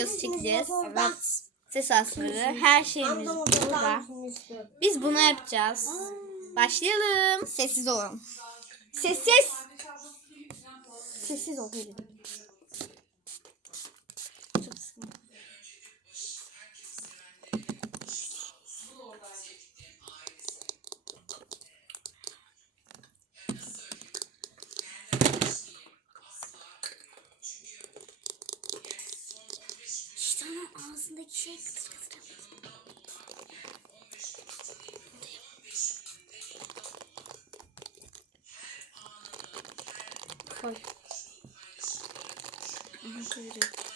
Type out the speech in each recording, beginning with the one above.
videosu çekeceğiz. Evet. Ses asları. Her şeyimiz burada. Biz bunu yapacağız. Başlayalım. Sessiz olun. Sessiz. Sessiz ol. Onun ağzındaki şey kıtır kıtır. Koy. Aha, koyuyorum.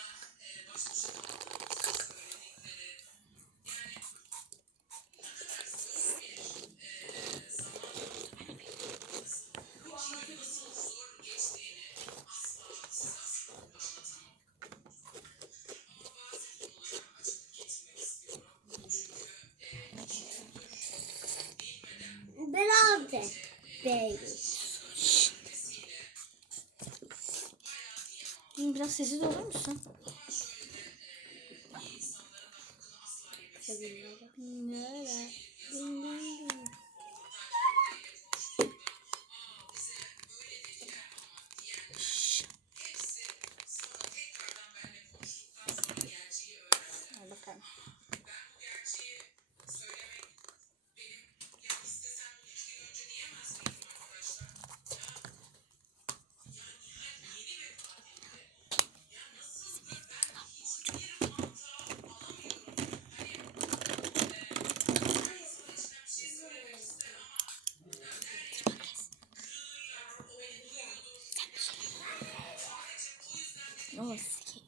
Baby. Şimdi Biraz sessiz olur musun? Al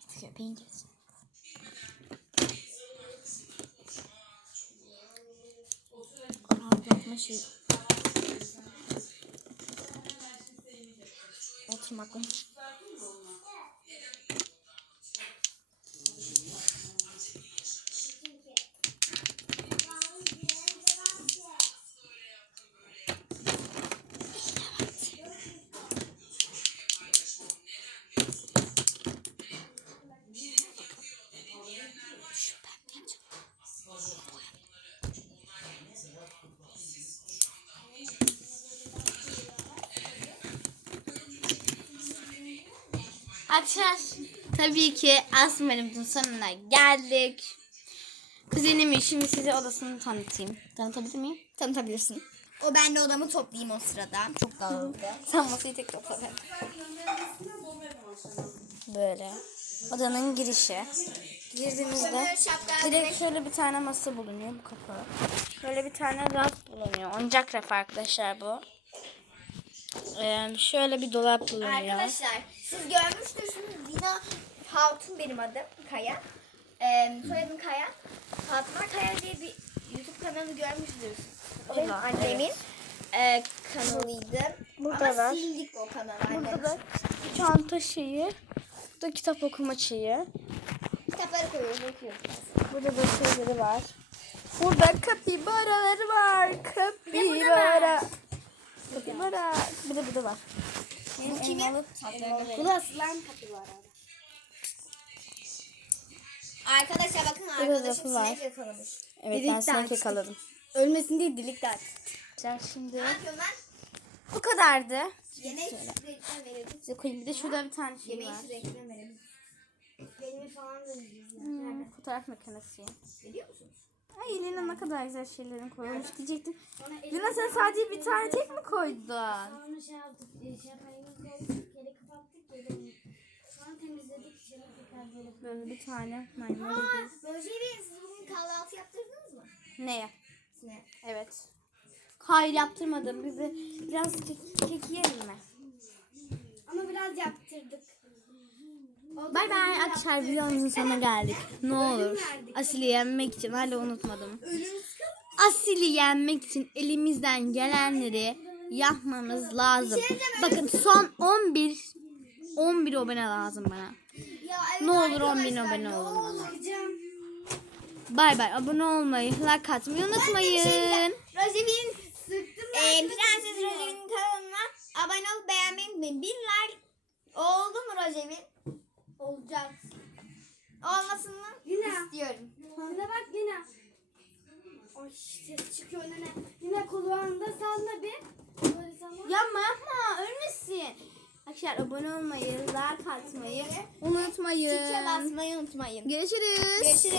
Sikeyim. Köpeğin gözü. Yapma şey. Oturmakla. Arkadaşlar tabii ki asmerimizin sonuna geldik. Kuzenimin şimdi size odasını tanıtayım. Tanıtabilir miyim? Tanıtabilirsin. O ben de odamı toplayayım o sırada. Çok dağıldı. Sen masayı tek topla. Böyle. Odanın girişi. Girdiğimizde direkt şöyle bir tane masa bulunuyor bu kapalı. Böyle bir tane raf bulunuyor. Oyuncak raf arkadaşlar bu. Ee, şöyle bir dolap bulunuyor. Arkadaşlar siz görmüştürsünüz Dina Hatun benim adım Kaya. Ee, soyadım Kaya. Fatma Kaya diye bir YouTube kanalı görmüştünüz. O benim annemin e, kanalıydı. Burada Ama var. sildik o kanalı. Burada da çanta şeyi. Burada kitap okuma şeyi. Kitapları koyuyoruz okuyoruz. Burada da şeyleri var. Burada kapibaraları var. Kapibara. Kapibara. Bir de burada var. Bu kimin? Bu da asılan kapibara. Arkadaşlar bakın arkadaşım var. sinek yakalamış. Evet ben de sinek açtım. yakaladım. Ölmesin diye dilik de aç. Şimdi. Ne yapıyorum ben? Bu kadardı. Yemeği sürekli verelim. Bir de şurada bir tane şey Yemeği var. sürekli verelim. Benim falan da yiyeceğiz. Hmm, fotoğraf makinesi. Biliyor musunuz? Ay Elina ne kadar güzel şeylerin koymuş diyecektim. Lina sen sadece bir tane tek mi koydun? Sonra şey yaptık, e, şey geri kapattık, geri Sonra temizledik, şey tekrar böyle bir tane maymun dedi. Rojeri siz bugün kahvaltı yaptırdınız mı? Neye? Size. Evet. Hayır yaptırmadım. Biz de biraz kek, kek yiyelim mi? Ama biraz yaptırdık. Bay bay arkadaşlar videomuzun sonuna geldik. Ne olur Asil'i yenmek için hala unutmadım. Asil'i yenmek için elimizden gelenleri yapmamız lazım. Bakın son 11 11 abone lazım bana. Ne olur 10 bin abone olun bana. Bay bay abone olmayı, like atmayı unutmayın. Rojeri'nin sıktım. Ee, Prenses Rojeri'nin kanalına abone olup beğenmeyi unutmayın. Bir like oldu mu Rojeri? Olmasını Lina. istiyorum. Önüne bak Lina. Ay ses çıkıyor önüne. Lina kulağında salla bir. Böyle salla. Yapma yapma ölmesin. Arkadaşlar abone olmayı, like atmayı unutmayın. Tike basmayı unutmayın. Görüşürüz. Görüşürüz.